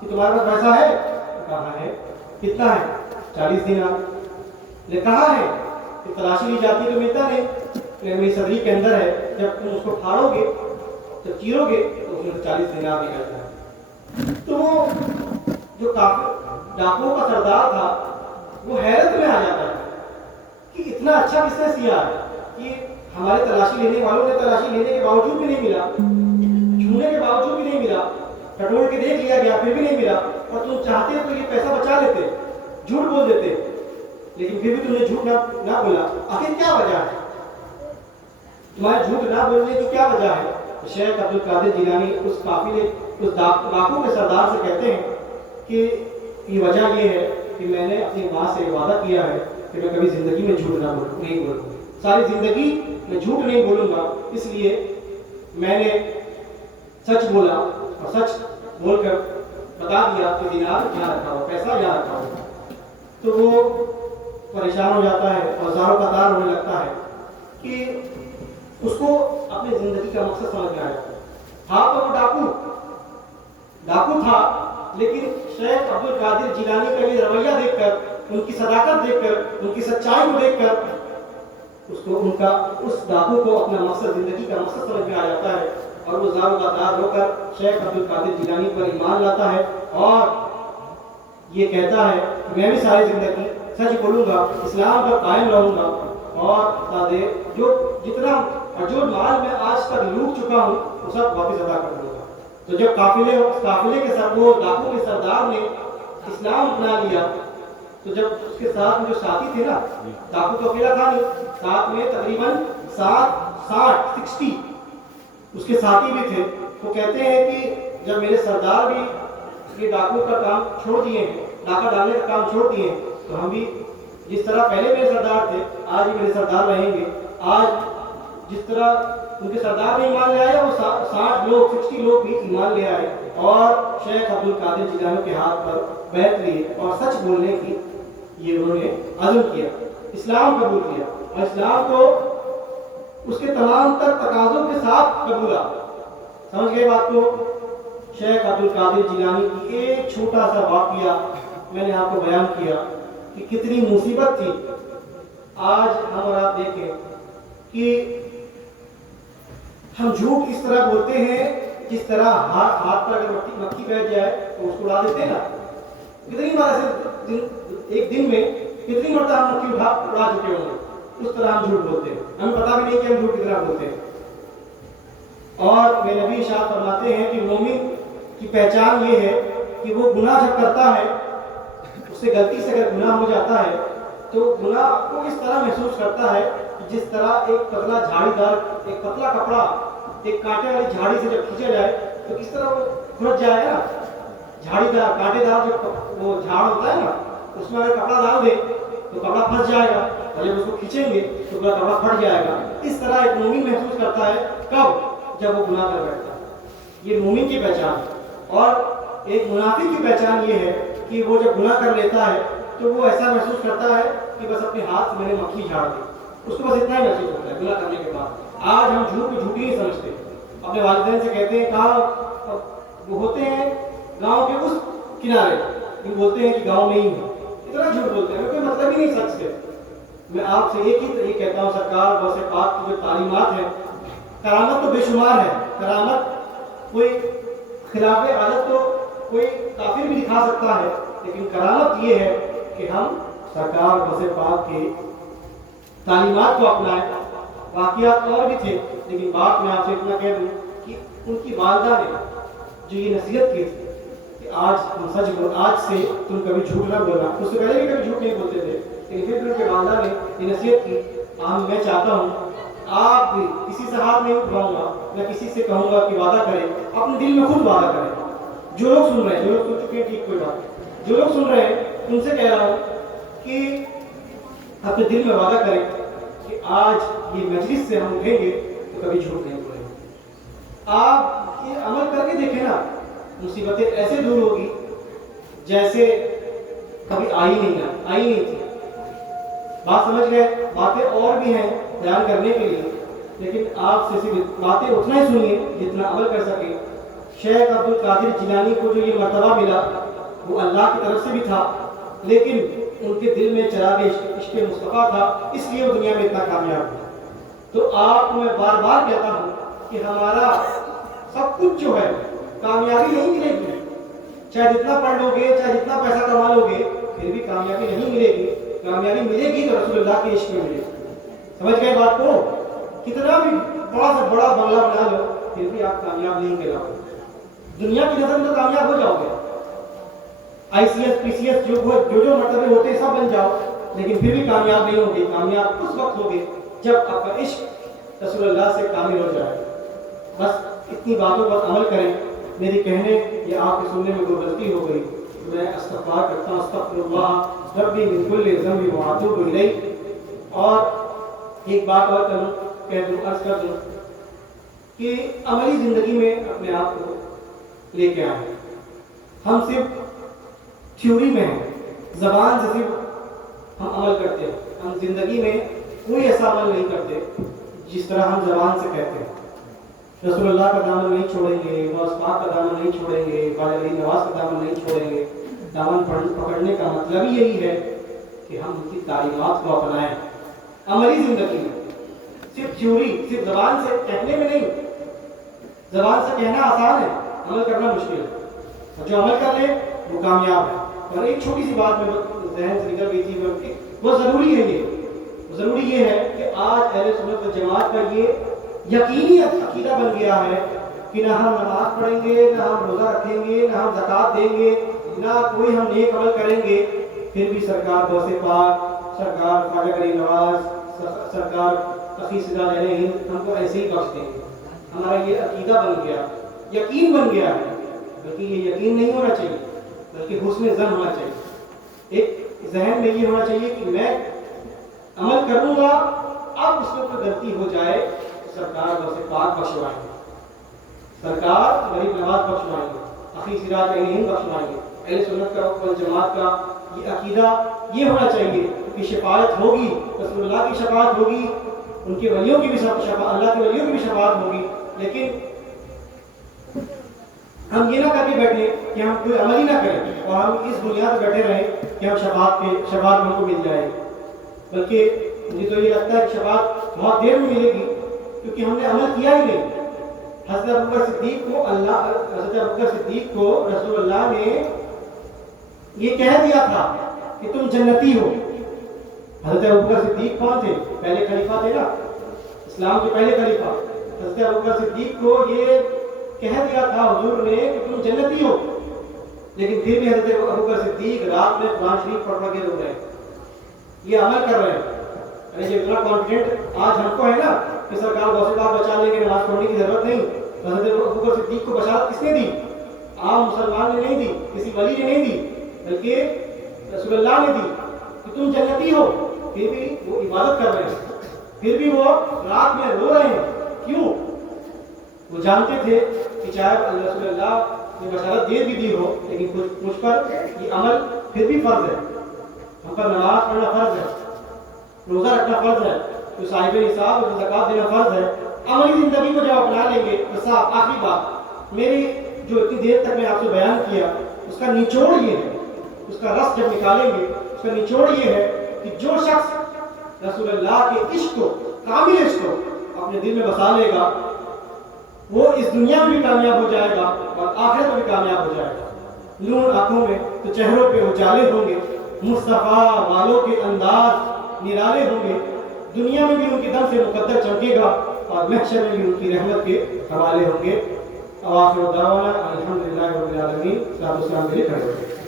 کہ تمہارے پاس پیسہ ہے؟ کہا ہے۔ کتنا ہے؟ 40 دینار۔ نے کہا ہے کہ تلاشی لی جاتی ہے تو ملتا نہیں، لیکن میری صدری کے اندر ہے، جب تم اس کو پھاڑو گے، جب چیرو گے تو اس میں 40 دینار نکلتا ہے۔ تو وہ جو ڈاکوؤں کا سردار تھا وہ حیرت میں آ جاتا ہے کہ اتنا اچھا کس نے سیا ہے کہ ہمارے تلاشی لینے والوں نے تلاشی لینے کے باوجود بھی نہیں ملا، چھونے کے باوجود بھی نہیں ملا، ٹٹول کے دیکھ لیا گیا پھر بھی نہیں ملا، اور تم چاہتے تو یہ پیسہ بچا لیتے، جھوٹ بول دیتے، لیکن پھر بھی تم نے جھوٹ نہ بولا۔ آخر کیا وجہ ہے تمہارے جھوٹ نہ بولنے کی؟ کیا وجہ ہے؟ شیخ عبد القادر جیلانی اس قافلے اس ڈاکو کے سردار سے کہتے ہیں کہ یہ وجہ یہ ہے کہ میں نے اپنی ماں سے وعدہ کیا ہے کہ میں کبھی زندگی میں جھوٹ نہیں بولوں، ساری زندگی میں جھوٹ نہیں بولوں گا، اس لیے میں نے سچ بولا اور سچ بول کر بتا دیا کہ دینار یہاں رکھا ہو، پیسہ یہاں رکھا ہو۔ تو وہ پریشان ہو جاتا ہے اور زاروں قطار ہونے لگتا ہے کہ اس کو اپنی زندگی کا مقصد سمجھ میں آیا تھا تو وہ ڈاکو تھا، لیکن شیخ عبد القادر جیلانی کا یہ رویہ دیکھ کر، ان کی صداقت دیکھ کر، ان کی سچائی کو دیکھ کر اس ڈاکو کو اپنا مقصد، زندگی کا مقصد سمجھ میں آ جاتا ہے، اور وہ زاروں قطار ہو کر شیخ عبد القادر جیلانی پر ایمان لاتا ہے اور یہ کہتا ہے کہ میں بھی ساری زندگی سچ بولوں گا، اسلام پر قائم رہوں گا، اور جو مال میں آج تک لوٹ چکا ہوں وہ سب واپس ادا کر دوں گا۔ تو جب قافلے کے ڈاکو کے سردار نے اسلام اپنا لیا، تو جب اس کے ساتھ میں جو ساتھی تھے نا، ڈاکو تو اکیلا تھا نہیں، ساتھ میں تقریباً 60 اس کے ساتھی بھی تھے۔ وہ کہتے ہیں کہ جب میرے سردار بھی یہ ڈاکو کا کام چھوڑ دیے ہیں، ڈاکہ ڈالنے کا کام چھوڑ دیے ہیں، تو ہم بھی جس طرح پہلے میرے سردار تھے آج بھی میرے سردار رہیں گے۔ آج جس طرح ان کے سردار نے ایمان لے آیا، وہ 60 لوگ بھی ایمان لے آئے اور شیخ عبد القادر جیلانی کے ہاتھ پر بیعت لیے اور سچ بولنے کی یہ انہوں نے عزم کیا، اسلام قبول کیا، اور اسلام کو اس کے تمام تر تقاضوں کے ساتھ قبولا۔ سمجھ گئے بات کو؟ شیخ عبد القادر جیلانی کی ایک چھوٹا سا واقعہ میں نے آپ کو بیان کیا کہ کتنی مصیبت تھی۔ آج ہم اور آپ دیکھیں کہ ہم جھوٹ اس طرح بولتے ہیں جس طرح ہاتھ پر اگر مکھی بیٹھ جائے تو اس کو اڑا دیتے ہیں نا۔ کتنی بار ایسے ایک دن میں کتنی مرتبہ ہم مکھی اڑا چکے ہوں گے، اس طرح ہم جھوٹ بولتے ہیں، ہمیں پتا بھی نہیں کہ ہم جھوٹ کتنا بولتے ہیں۔ اور میرے نبی ارشاد فرماتے ہیں کہ مومن کی پہچان یہ ہے کہ وہ گناہ جب کرتا ہے، اس سے غلطی سے اگر گناہ ہو جاتا ہے تو گناہ کو اس طرح محسوس کرتا ہے کہ جس طرح ایک پتلا جھاڑی دار ایک پتلا کپڑا ایک کانٹے والی جھاڑی سے جب کھینچا جائے تو کس طرح وہ کھرچ جائے گا۔ جھاڑی دار کانٹے دار جو وہ جھاڑ ہوتا ہے نا، اس میں اگر کپڑا ڈال دے تو کپڑا پھنس جائے گا، اور جب اس کو کھینچیں گے تو پورا کپڑا پھٹ جائے گا۔ اس طرح ایک مومن محسوس کرتا ہے کب؟ جب وہ گناہ کر بیٹھتا ہے۔ یہ مومن کی پہچان ہے۔ اور ایک منافق کی پہچان یہ ہے کہ وہ جب گناہ کر لیتا ہے تو وہ ایسا محسوس کرتا ہے کہ بس اپنے ہاتھ سے میں نے مکھی جھاڑ دی، اس کو بس اتنا ہی محسوس ہوتا ہے گناہ کرنے کے بعد۔ آج ہم جھوٹ کو جھوٹی نہیں سمجھتے، اپنے والدین سے کہتے ہیں کہاں وہ ہوتے ہیں گاؤں کے اس کنارے، ہم بولتے ہیں کہ گاؤں نہیں ہے، اتنا جھوٹ بولتے ہیں، کوئی مطلب ہی نہیں سچ سے۔ میں آپ سے ایک ہی کہتا ہوں، سرکار غوث پاک کی جو تعلیمات ہیں، کرامت تو بے شمار ہے، کرامت کوئی خلاف عادت تو کوئی کافر بھی دکھا سکتا ہے، لیکن کرامت یہ ہے کہ ہم سرکار غوث پاک کے تعلیمات کو اپنائیں۔ واقعات اور بھی تھے، لیکن بات میں آپ سے اتنا کہہ دوں کہ ان کی والدہ نے جو یہ نصیحت کی تھی کہ آج ہم سچ بول، آج سے تم کبھی جھوٹ نہ بولنا، اس سے پہلے بھی کبھی جھوٹ نہیں بولتے تھے، لیکن پھر ان کے والدہ نے یہ نصیحت کی۔ میں چاہتا ہوں آپ بھی کسی سے ہاتھ نہیں اٹھاؤں گا، میں کسی سے کہوں گا کہ وعدہ کریں، اپنے دل میں خود وعدہ کریں۔ جو لوگ سن رہے ہیں، جو لوگ سن چکے ہیں ٹھیک، کوئی بات، جو لوگ سن رہے ہیں ان سے کہہ رہا ہوں کہ اپنے دل میں وعدہ کریں کہ آج یہ مجلس سے ہم اٹھیں گے تو کبھی جھوٹ نہیں بولیں گے۔ آپ یہ عمل کر کے دیکھیں نا، مصیبتیں ایسے دور ہوگی جیسے کبھی آئی نہیں تھی۔ بات سمجھ گئے؟ باتیں اور بھی ہیں بیان کرنے کے لیے، لیکن آپ سے صرف باتیں اتنا ہی سنیے جتنا عمل کر سکیں۔ شیخ عبد القادر جیلانی کو جو یہ مرتبہ ملا وہ اللہ کی طرف سے بھی تھا، لیکن ان کے دل میں چراغ عشق مصطفیٰ تھا، اس لیے وہ دنیا میں اتنا کامیاب ہوا۔ تو آپ کو میں بار بار کہتا ہوں کہ ہمارا سب کچھ جو ہے کامیابی نہیں ملے گی، چاہے جتنا پڑھ لو گے، چاہے جتنا پیسہ کما لو گے، پھر بھی کامیابی نہیں ملے گی۔ کامیابی ملے گی تو رسول اللہ کے عشق میں ملے گی۔ سمجھ گئے بات کو؟ کتنا بھی بڑا سے بڑا بنگلہ بنا لو پھر بھی آپ کامیاب نہیں کہلاؤ گے۔ دنیا کی نظر میں تو کامیاب ہو جاؤ گے، آئی C S P C S جو مرتبے ہوتے ہیں سب بن جاؤ، لیکن پھر بھی کامیاب نہیں ہوگے۔ کامیاب اس وقت ہوگے جب آپ کا عشق رسول اللہ سے کامل ہو جائے۔ بس اتنی باتوں پر عمل کریں۔ میری کہنے یا آپ کے سننے میں کوئی غلطی ہو گئی میں استغفار کرتا ہوں، استغفر اللہ ربی من کل ذنب واتوب الیہ۔ اور ایک بات اور کہہ دوں، عرض کر دوں کہ عملی زندگی میں اپنے آپ کو لے کے آئیں۔ ہم صرف تھیوری میں ہیں، زبان سے صرف ہم عمل کرتے ہیں، ہم زندگی میں کوئی ایسا عمل نہیں کرتے جس طرح ہم زبان سے کہتے ہیں۔ رسول اللہ کا دامن نہیں چھوڑیں گے، غوث پاک کا دامن نہیں چھوڑیں گے، خواجہ علی نواز کا دامن نہیں چھوڑیں گے۔ دامن پکڑنے کا مطلب ہی یہی ہے کہ ہم ان کی تعلیمات کو اپنائیں عملی زندگی میں، صرف تھیوری، صرف زبان سے کہنے میں نہیں۔ زبان سے کہنا آسان ہے، عمل کرنا مشکل ہے، اور جو عمل کر لے وہ کامیاب ہے۔ اور ایک چھوٹی سی بات میں ذہن سے نکل گئی تھی، وہ ضروری ہے، ضروری یہ ہے کہ آج اہل سنت والجماعت کا یہ یقینی عقیدہ بن گیا ہے کہ نہ ہم نماز پڑھیں گے، نہ ہم روزہ رکھیں گے، نہ ہم زکوٰۃ دیں گے، نہ کوئی ہم نیک عمل کریں گے، پھر بھی سرکار غوث پاک، سرکار خواجہ علی نواز، سرکار تقی سراج اہل ہند ہم کو ایسے ہی بخش دیں گے۔ ہمارا یہ عقیدہ بن گیا، یقین بن گیا ہے، بلکہ یہ یقین نہیں ہونا چاہیے، بلکہ حسن ظن ہونا چاہیے۔ ایک ذہن میں یہ ہونا چاہیے کہ میں عمل کروں گا، اب اس میں کوئی غلطی ہو جائے تو سرکار غوث پاک بخشوائیں گے، سرکار غریب نواز بخشوائیں گے، تقی سراج اہل ہند بخشوائیں گے۔ اہل سنت کا والجماعت کا یہ عقیدہ یہ ہونا چاہیے کہ شفاعت ہوگی، رسول اللہ کی شفاعت ہوگی، ان کے ولیوں کی بھی شفاعت، اللہ کے ولیوں کی بھی شفاعت ہوگی، لیکن ہم یہ نہ کر کے بیٹھے کہ ہم کوئی عمل ہی نہ کریں اور ہم اس بنیاد پر بیٹھے رہیں کہ ہم شفاعت ہم کو مل جائے، بلکہ مجھے تو یہ لگتا ہے کہ شفاعت بہت دیر میں ملے گی، کیونکہ ہم نے عمل کیا ہی نہیں۔ حضرت ابوبکر صدیق کو رسول اللہ نے یہ کہہ دیا تھا کہ تم جنتی ہو۔ حضرت ابوبکر صدیق کون تھے؟ پہلے خلیفہ تھے نا، اسلام کے پہلے خلیفہ۔ حضرت ابوبکر صدیق کو یہ کہہ دیا تھا حضور نے کہ تم جنتی ہو، لیکن پھر بھی حضرت ابوبکر صدیق رات میں قرآن شریف پڑھ پڑھ کے رو رہے ہیں، یہ عمل کر رہے ہیں۔ یعنی جو اتنا کانفیڈنٹ آج ہم کو ہے نا کہ سرکار غوث پاک بچا لیں گے، نماز پڑھنے کی ضرورت نہیں، حضرت ابوبکر صدیق کو بشارت کس نے دی؟ عام مسلمان نے نہیں دی، کسی ولی نے نہیں دی، بلکہ رسول اللہ نے دی کہ تم جنتی ہو۔ پھر بھی وہ عبادت کر رہے ہیں، پھر بھی وہ رات میں رو رہے ہیں، کیوں؟ وہ جانتے تھے کہ چاہے رسول اللہ نے بشارت دے بھی دی ہو، لیکن مجھ پر یہ عمل پھر بھی فرض ہے، ہم پر نماز پڑھنا فرض ہے، روزہ رکھنا فرض ہے، تو صاحب نصاب اور زکوٰۃ دینا فرض ہے۔ عملی زندگی کو جب اپنا لیں گے تو صاحب آخری بات میری جو اتنی دیر تک میں آپ سے بیان کیا اس کا نچوڑ یہ ہے، اس کا رس جب نکالیں گے اس کا نچوڑ یہ ہے کہ جو شخص رسول اللہ کے عشق کو، کامل عشق کو اپنے دل میں بسا لے گا وہ اس دنیا میں بھی کامیاب ہو جائے گا اور آخرت میں بھی کامیاب ہو جائے گا۔ نور آنکھوں میں تو چہروں پہ اجالے ہوں گے، مصطفیٰ والوں کے انداز نرالے ہوں گے، دنیا میں بھی ان کے دم سے مقدر چمکے گا اور محشر میں بھی ان کی رحمت کے حوالے ہوں گے۔ آخر دعوانا الحمدللہ رب العالمین، صلاۃ والسلام علیہ وسلم۔